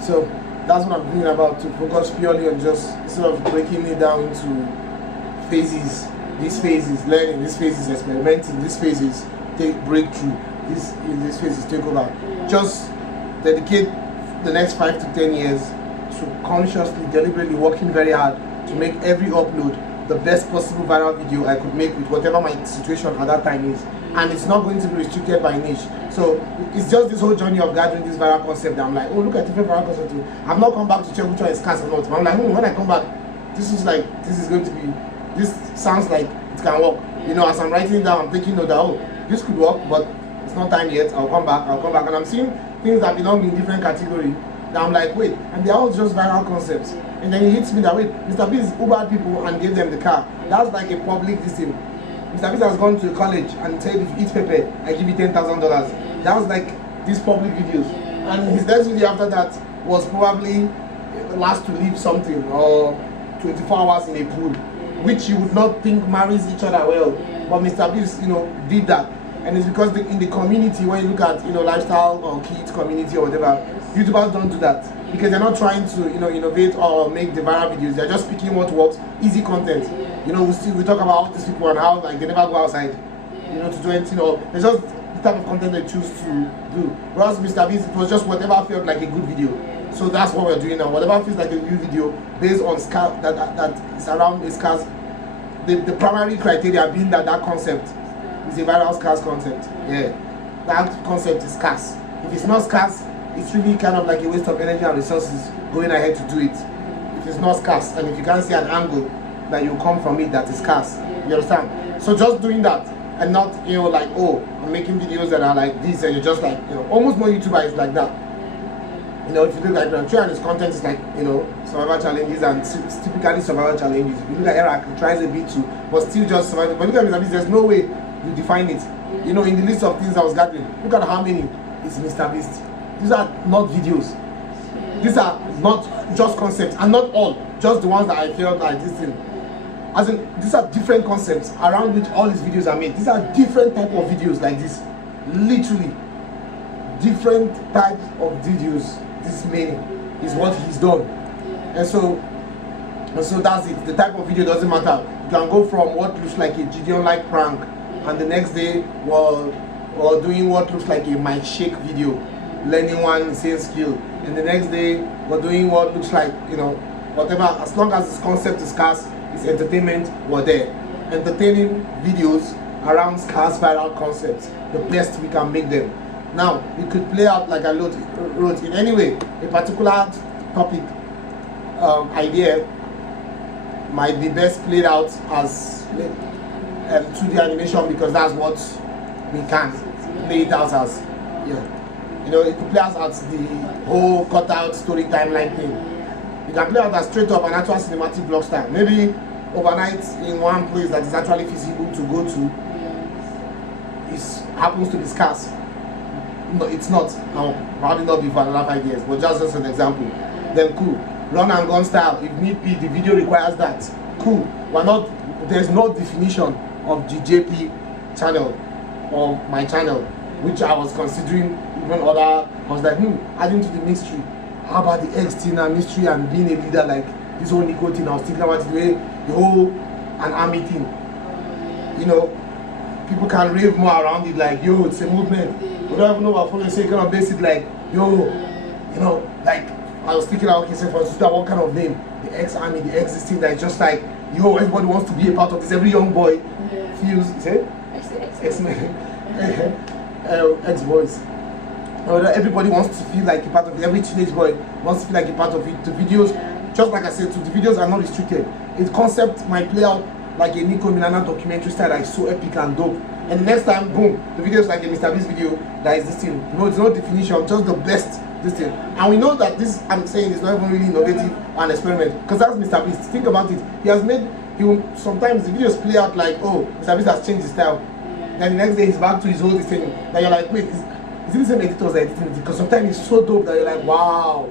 So that's what I'm thinking about, to focus purely on just, instead of breaking it down into phases. This phase is learning, this phase is experimenting, this phase is take breakthrough, this phase is take over. Just dedicate the next 5 to 10 years to consciously, deliberately working very hard to make every upload the best possible viral video I could make with whatever my situation at that time is. And it's not going to be restricted by niche. So it's just this whole journey of gathering this viral concept that I'm like, oh, look at different viral concept too. I've not come back to check which one is scarce or not. But I'm like, when I come back, this is going to be, this sounds like it can work. You know, as I'm writing it down, I'm thinking, no, that, oh, this could work, but it's not time yet. I'll come back. And I'm seeing things that belong in different category. That I'm like, wait, and they're all just viral concepts. And then it hits me that, wait, Mr. Beast Ubered people and gave them the car. That's like a public thing. Mr. Beast has gone to college and said, if you eat pepper, I give you $10,000. That was like these public videos. And his next video after that was probably last to leave something, or 24 hours in a pool, which you would not think marries each other well. But Mr. Beast, did that. And it's because in the community, when you look at, lifestyle or kids community or whatever, YouTubers don't do that. Because they're not trying to, innovate or make the viral videos. They're just picking what works, easy content. We talk about all these people and how like they never go outside, to do anything, or it's just the type of content they choose to do. Whereas Mr. Beast, it was just whatever felt like a good video. So that's what we're doing now. Whatever feels like a good video based on scarce that is around a scarce. The primary criteria being that concept is a viral scarce concept. Yeah, that concept is scarce. If it's not scarce, it's really kind of like a waste of energy and resources going ahead to do it. If it's not scarce, and if you can't see an angle that you come from it that is scarce, you understand? So just doing that, and not like, oh, I'm making videos that are like this, and you're just like, almost more YouTuber is like that. If you look like Trey and his content is like, survival challenges, and it's typically survival challenges. If you look at Eric, he tries a bit too, but still just survival. But look at Mr. Beast, there's no way you define it. In the list of things I was gathering, look at how many is Mr. Beast. These are not videos. These are not just concepts, and not all, just the ones that I felt like this thing. As in, these are different concepts around which all these videos are made. These are different type of videos like this. Literally, different types of videos. This many is what he's done. And so that's it. The type of video doesn't matter. You can go from what looks like a Gideon-like prank, and the next day we're doing what looks like a mic shake video, learning one insane skill, and the next day we're doing what looks like whatever. As long as this concept is scarce, it's entertainment, we're there. Entertaining videos around scarce viral concepts, the best we can make them. Now we could play out, like I wrote in any way, a particular topic idea might be best played out as 2D animation, because that's what we can play it out as. It could play out as the whole cutout story timeline thing. You can play out as straight up an actual cinematic block style. Maybe overnight in one place that is actually feasible to go to. It happens to be scarce. No, it's not. I'll probably not be for another 5 years, but just as an example. Then cool. Run and gun style. If need be, the video requires that. Cool. There's no definition of the JP channel or my channel, which I was considering. Even other, I was like, adding to the mystery. How about the X thing and mystery and being a leader, like this whole Nico thing? I was thinking about the whole an army thing. People can rave more around it, like, yo, it's a movement. We don't even know what following, so you kind of base it like, yo, like, I was thinking, okay, so for instance, what kind of name? The X-Army, the X this thing that is just like, yo, everybody wants to be a part of this. Every young boy feels, X-Men, X-Boys. Everybody wants to feel like a part of it. Every teenage boy wants to feel like a part of it. The videos, just like I said, the videos are not restricted. The concept might play out like a Nico Minana documentary style that is so epic and dope. And the next time, boom, the video is like a Mr. Beast video that is this thing. There's no definition, just the best this thing. And we know that this, I'm saying, is not even really innovative or an experiment, because that's Mr. Beast. Think about it. Sometimes the videos play out like, oh, Mr. Beast has changed his style. Then the next day he's back to his old thing. Then you're like, wait, is it the same editors that editing it? Because sometimes it's so dope that you're like, wow,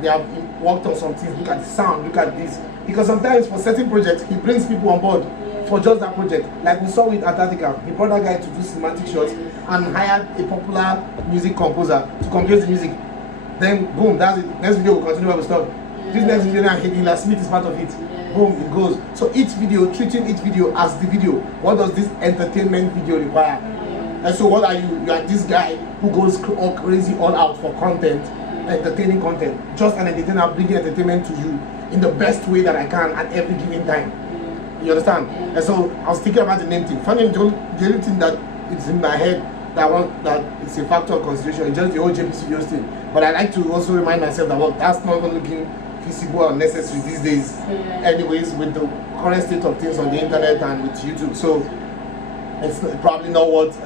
they have worked on some things. Look at the sound, look at this. Because sometimes for certain projects, he brings people on board for just that project. Like we saw with Antarctica, he brought that guy to do cinematic shots and hired a popular music composer to compose the music. Then boom, that's it. Next video will continue with stuff. This next video now, Hila Smith is part of it. Boom, it goes. So each video, treating each video as the video. What does this entertainment video require? And so what are you? You are this guy who goes all crazy, all out for content, entertaining content. Just an entertainer bringing entertainment to you in the best way that I can at every given time. You understand? And so I was thinking about the name thing. Funny, the only thing that it's in my head that it's a factor of consideration. It's just the whole JP Studios thing. But I like to also remind myself that, well, that's not even looking feasible or necessary these days. Anyways, with the current state of things on the internet and with YouTube. So it's probably not worth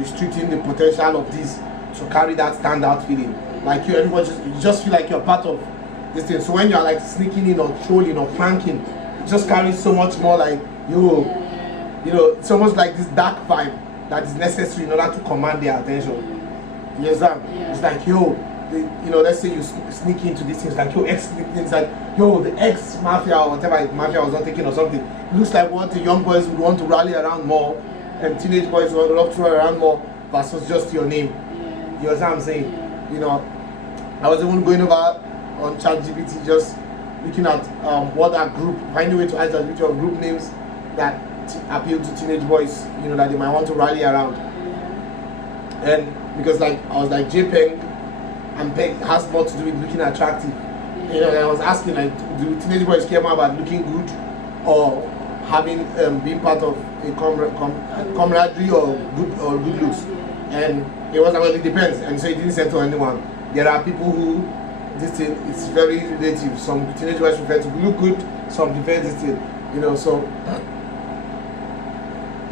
restricting the potential of this to carry that standout feeling. Like everybody you just feel like you're part of this thing. So when you're like sneaking in or trolling or flanking, it just carries so much more like, you know, it's almost like this dark vibe that is necessary in order to command their attention. You understand? It's like, let's say you sneak into these things, like it's like, the ex-mafia or whatever mafia was not taking or something. It looks like what the young boys would want to rally around more, and teenage boys would love to rally around more, versus just your name. You understand what I'm saying? You know, I was even going over on ChatGPT, just looking at what that group, finding a way to add that of group names that appeal to teenage boys, that they might want to rally around. And because I was like, JPEG and Peg has more to do with looking attractive. And I was asking, like, do teenage boys care more about looking good or having being part of a camaraderie or good looks? And it was like, well, it depends. And so it didn't settle anyone. There are people who this thing is very relative. Some teenage boys prefer to look good, some prefer this thing, so.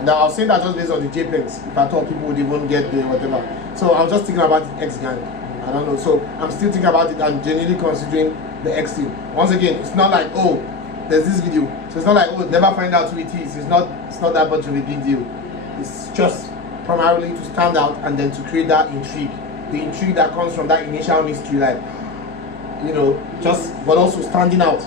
Now I was saying that just based on the JPEGs, if I thought people would even get the whatever. So I was just thinking about the X gang. I don't know. So I'm still thinking about it and genuinely considering the X thing. Once again, it's not like, there's this video. So it's not like, never find out who it is. It's not that much of a big deal. It's just primarily to stand out and then to create that intrigue. The intrigue that comes from that initial mystery, like, but also standing out.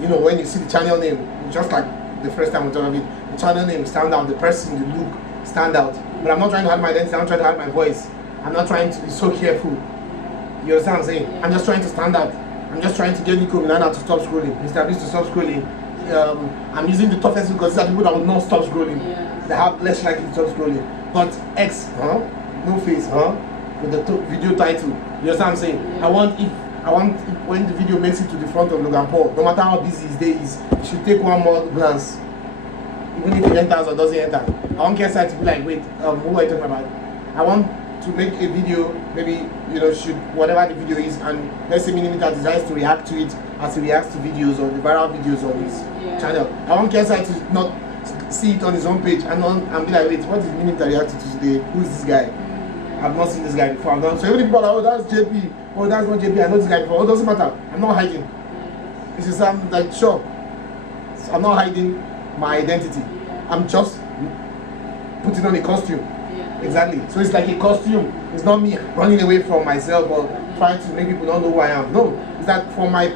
When you see the channel name, just like the first time we talked about it, the channel name stand out, the person, the look stand out. But I'm not trying to hide my identity, I'm not trying to hide my voice. I'm not trying to be so careful. You understand what I'm saying? I'm just trying to stand out. I'm just trying to get Nico Milana to stop scrolling, Mr. Beast to stop scrolling. I'm using the toughest because these are people that will not stop scrolling. They have less likely to stop scrolling. But X, no face, with the video title. You understand what I'm saying? I want when the video makes it to the front of Logan Paul, no matter how busy his day is, you should take one more glance. Even if it enters or doesn't enter. I want KSI to be like, wait, who are you talking about? I want to make a video, maybe, should whatever the video is, and let's say Millimeter decides to react to it as he reacts to videos or the viral videos on his channel. I want KSI to not see it on his own page and be like, wait, what is Millimeter reacting to today? Who is this guy? I've not seen this guy before. So every people are like, that's JP, that's not JP, I know this guy before. It doesn't matter. I'm not hiding. It's just, I'm like, sure. I'm not hiding my identity. I'm just putting on a costume. Exactly. So it's like a costume. It's not me running away from myself or trying to make people not know who I am. No. It's that for my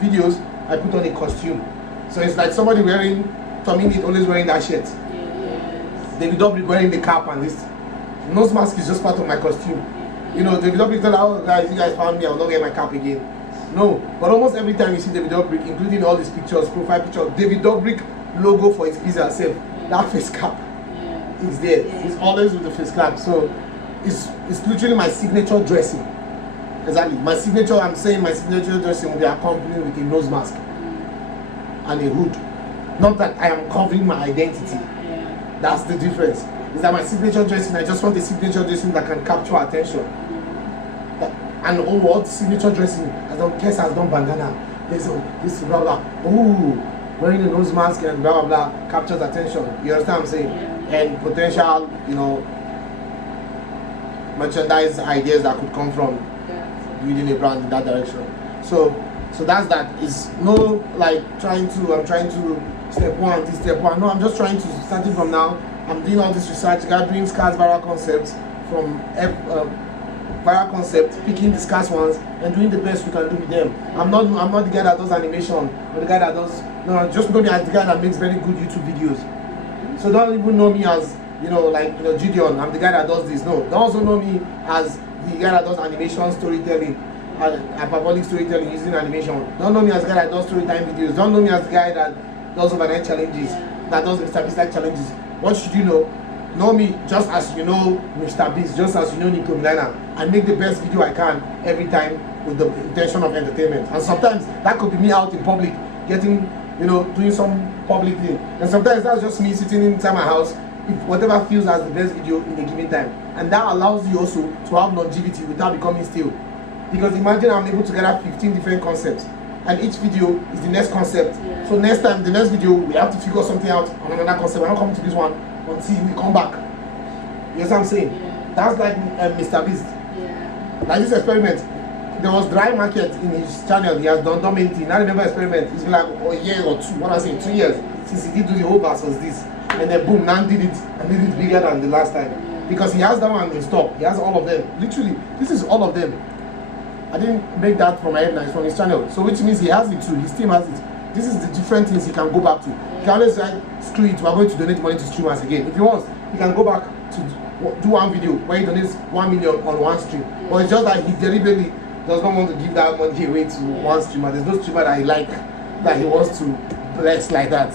videos, I put on a costume. So it's like somebody wearing, Tommy is always wearing that shirt. David Dobrik wearing the cap and this. Nose mask is just part of my costume. David Dobrik tell, guys, you guys found me, I will not wear my cap again. No. But almost every time you see David Dobrik, including all his pictures, profile pictures, David Dobrik logo for his pizza itself, that face cap is there. It's always with the face cap. So it's literally my signature dressing. Exactly. My signature dressing will be accompanied with a nose mask and a hood. Not that I am covering my identity. That's the difference. Is that my signature dressing, I just want a signature dressing that can capture attention. And what signature dressing? As long as has done bandana, this blah blah. Wearing a nose mask and blah blah blah captures attention. You understand what I'm saying? And potential, merchandise ideas that could come from building a brand in that direction. So that's that. It's no like I'm trying to step one, this step one. No, I'm just trying to starting from now. I'm doing all this research, gathering scarce viral concepts from viral concepts, picking the scarce ones and doing the best we can do with them. I'm not the guy that does animation or the guy that does just know me as the guy that makes very good YouTube videos. So don't even know me as Gideon, I'm the guy that does this. No, don't also know me as the guy that does animation storytelling, hyperbolic storytelling using animation. Don't know me as the guy that does story time videos. Don't know me as the guy that does overnight challenges, that does Mr. Beast like challenges. What should you know? Know me just as you know Mr. Beast, just as you know Nico Milana. I make the best video I can every time with the intention of entertainment. And sometimes that could be me out in public, getting, doing some public thing. And sometimes that's just me sitting inside my house, whatever feels as the best video in a given time. And that allows you also to have longevity without becoming stale. Because imagine I'm able to gather 15 different concepts, and each video is the next concept. Yeah. So next time, the next video, we have to figure something out on another concept. We're not coming to this one until we come back. You know what I'm saying? Yeah. That's like Mr. Beast. Yeah. Like this experiment, there was dry market in his channel. He has done many things. I remember experiment. It's been like a year or two. What I say, 2 years since he did do the whole versus this, and then boom, now did it and did it bigger than the last time. Because he has that one in stock. He has all of them. Literally, this is all of them. I didn't make that from my head now, it's from his channel. So which means he has it too, his team has it. This is the different things he can go back to. He can always say, screw it, we're going to donate money to streamers again. If he wants, he can go back to do one video where he donates 1 million on one stream. But it's just that he deliberately does not want to give that money away to one streamer. There's no streamer that he wants to bless like that.